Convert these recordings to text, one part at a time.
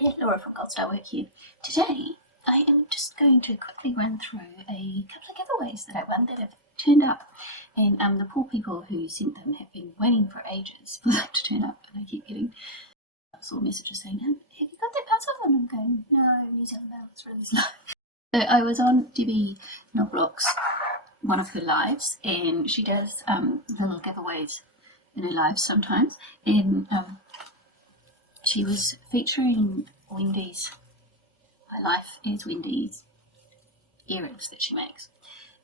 Hi, Laura from Gold Star Work here. Today, I am just going to quickly run through a couple of giveaways that I won that have turned up. And the poor people who sent them have been waiting for ages for them to turn up. And I keep getting little messages saying, have you got that parcel? And I'm going, no, New Zealand mail is really slow. So I was on Debbie Knobloch's, one of her lives, and she does little giveaways in her lives sometimes. And she was featuring Wendy's, My Life as Wendy's earrings that she makes.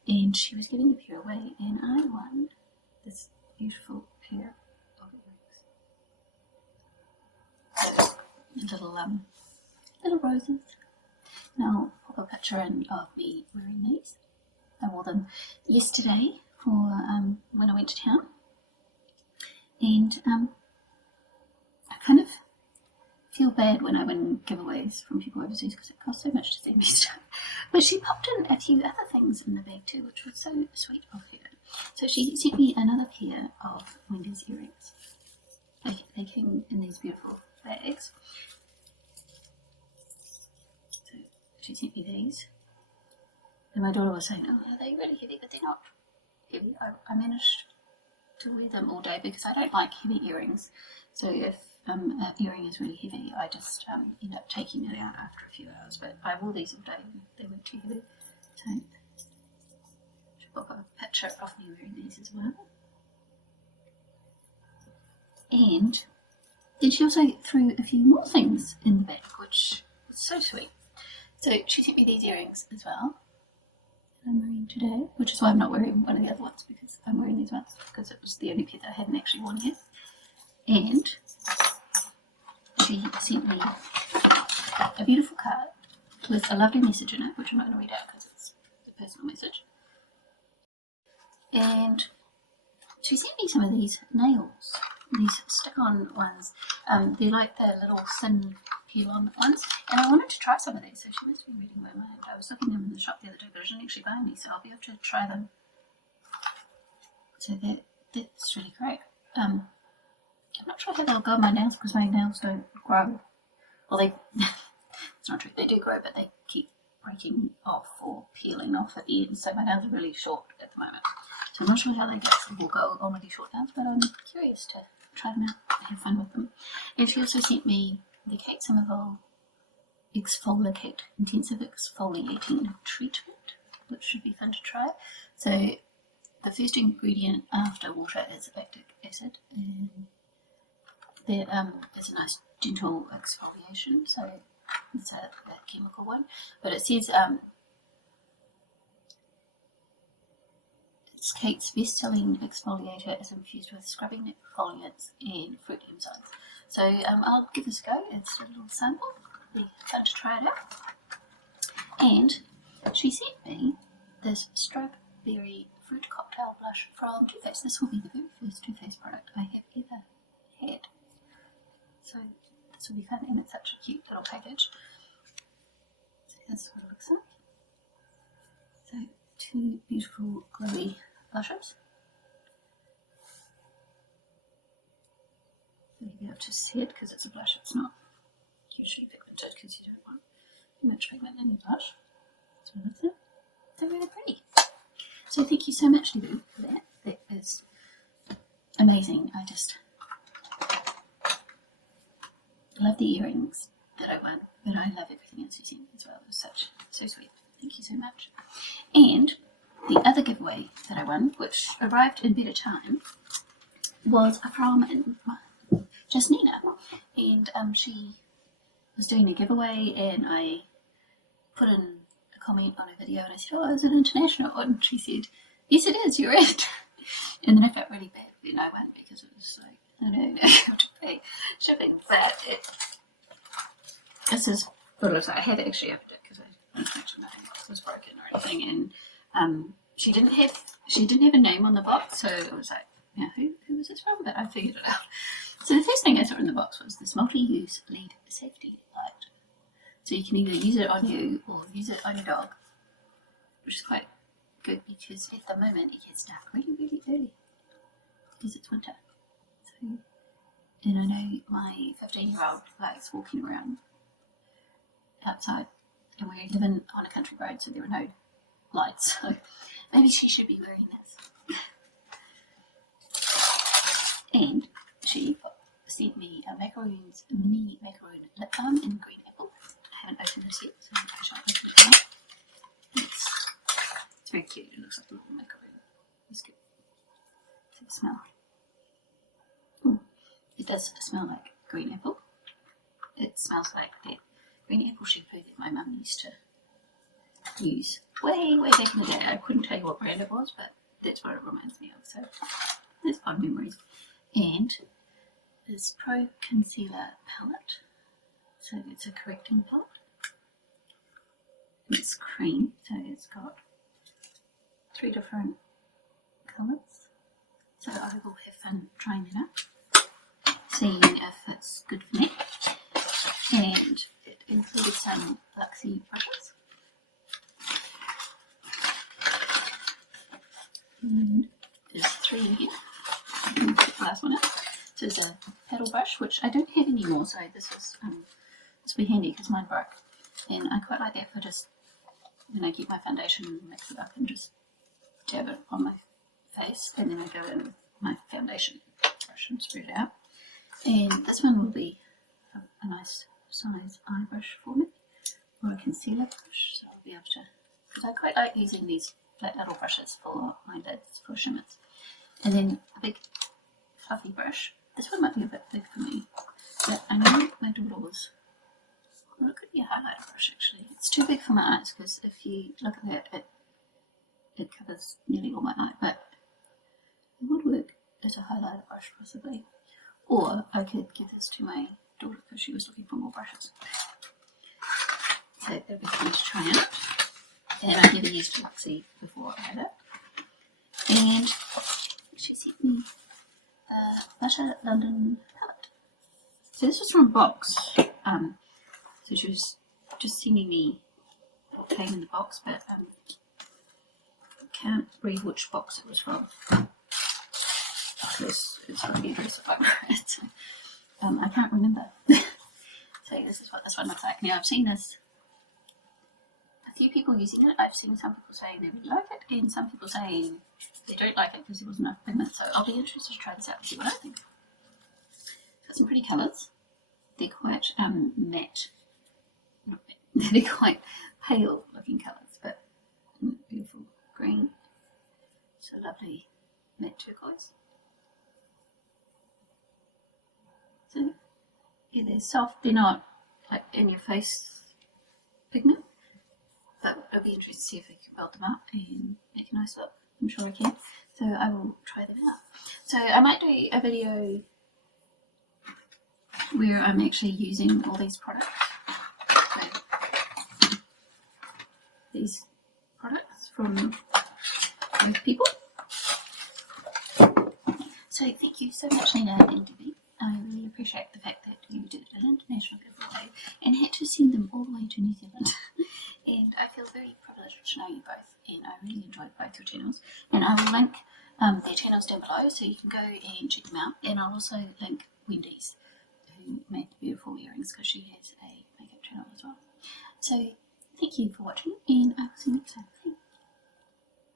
And she was giving a pair away, and I won this beautiful pair of earrings. So, little roses. Now I'll pop a picture in of me wearing these. I wore them yesterday for when I went to town. And I kind of feel bad when I win giveaways from people overseas because it costs so much to send me stuff. But she popped in a few other things in the bag too, which was so sweet of her. So she sent me another pair of Wendy's earrings. They came in these beautiful bags. So she sent me these. And my daughter was saying, oh, are they really heavy? But they're not heavy. I managed to wear them all day because I don't like heavy earrings. So if an earring is really heavy, I just end up taking it out after a few hours. But I wore these all day and they weren't too heavy. So I'll put a picture of me wearing these as well. And then she also threw a few more things in the bag, which was so sweet. So she sent me these earrings as well. I'm wearing today, which is why I'm not wearing one of the other ones, because I'm wearing these ones because it was the only pair that I hadn't actually worn yet. And she sent me a beautiful card with a lovely message in it, which I'm not going to read out because it's a personal message. And she sent me some of these nails, these stick-on ones. They're like the little thin peel-on ones, and I wanted to try some of these, so she must be reading my mind. I was looking at them in the shop the other day, but I didn't actually buy any, so I'll be able to try them. So that's really great. I'm not sure how they'll go on my nails because my nails don't grow. Well, it's not true, they do grow, but they keep breaking off or peeling off at the end, so my nails are really short at the moment. So I'm not sure how they will go on with these short nails, but I'm curious to try them out and have fun with them. And she also sent me the Kate Somerville Exfoliate Intensive Exfoliating Treatment, which should be fun to try. So the first ingredient after water is lactic acid, and there is a nice gentle exfoliation, so it's a chemical one, but it says it's Kate's best-selling exfoliator is infused with scrubbing exfoliants and fruit enzymes. So I'll give this a go. It's a little sample. It'll be fun to try it out. And she sent me this strawberry fruit cocktail blush from Too Faced. This will be the very first Too Faced product I have ever had. So this will be fun, and it's such a cute little package. So that's what it looks like. So two beautiful glowy blushes. You'll be able to see it because it's a blush. It's not usually pigmented because you don't want too much pigment in your blush. That's what it's like. They're really pretty. So thank you so much, Debbie, for that. That is amazing. I just love the earrings that I won, but I love everything else you sent as well. It was so sweet. Thank you so much. And the other giveaway that I won, which arrived in better time, was from Jasnina, and she was doing a giveaway, and I put in a comment on a video, and I said, oh, is it international? And she said, yes it is, you're it. And then I felt really bad when I won because it was like, I don't know, I have to pay shipping, but this is what it looks like. I had to actually open it because I didn't make sure nothing was broken or anything, and she didn't have a name on the box, so it was like, yeah, who was this from? But I figured it out. So the first thing I saw in the box was this multi-use LED safety light. So you can either use it on you or use it on your dog, which is quite good because at the moment it gets dark really, really early because it's winter. So, and I know my 15-year-old likes walking around outside, and we live on a country road, so there are no lights. So maybe she should be wearing this. And she sent me a macaroons mini macaroon lip balm in green apple. I haven't opened this yet, so I shall open it now. It's very cute. It looks like a little macaroon biscuit. Take a smell. Ooh, it does smell like green apple. It smells like that green apple shampoo that my mum used to use way back in the day. I couldn't tell you what brand it was, but that's what it reminds me of. So there's fond memories. And this Pro Concealer palette. So it's a correcting palette. It's cream, so it's got 3 different colours. So I will have fun trying it out, seeing if it's good for me. And it included some luxy brushes. And there's 3 in here. Put the last one out. So there's a paddle brush, which I don't have anymore, so this will be handy because mine broke. And I quite like that for just when I get my foundation and mix it up and just dab it on my face, and then I go in with my foundation brush and spread it out. And this one will be a nice size eye brush for me, or a concealer brush, so I'll be able to, because I quite like using these flat little brushes for my lids, for shimmers. And then a big fluffy brush. This one might be a bit big for me, but I know my daughter was, well, it could be a highlighter brush actually. It's too big for my eyes, because if you look at that, it covers nearly all my eye, but it would work as a highlighter brush possibly. Or I could give this to my daughter because she was looking for more brushes. So that'll be fun to try out. And I've never used Luxie before either. And she sent me the Butter London palette. So this was from Box. So she was just sending me what came in the box, but I can't read which box it was from, because it's got the address of it. So, I can't remember. So this is what this one looks like. Now I've seen this, a few people using it. I've seen some people saying they really like it, and some people saying they don't like it because there wasn't enough pigment. So I'll be interested to try this out and see what I think. It's got some pretty colours. They're quite matte. Not matte. They're quite pale looking colours, but beautiful green. It's a lovely matte turquoise. So yeah, they're soft. They're not like in your face pigment, but it'll be interesting to see if I can build them up and make a nice look. I'm sure I can. So I will try them out. So I might do a video where I'm actually using all these products. So these products from both people. So thank you so much, Nina and Debbie. I really appreciate the fact that you did an international giveaway and had to send them all the way to New Zealand. And I feel very privileged to know you both, and I really enjoyed both your channels. And I will link their channels down below so you can go and check them out. And I'll also link Wendy's, who made the beautiful earrings, because she has a makeup channel as well. So thank you for watching, and I will see you next time. Thanks.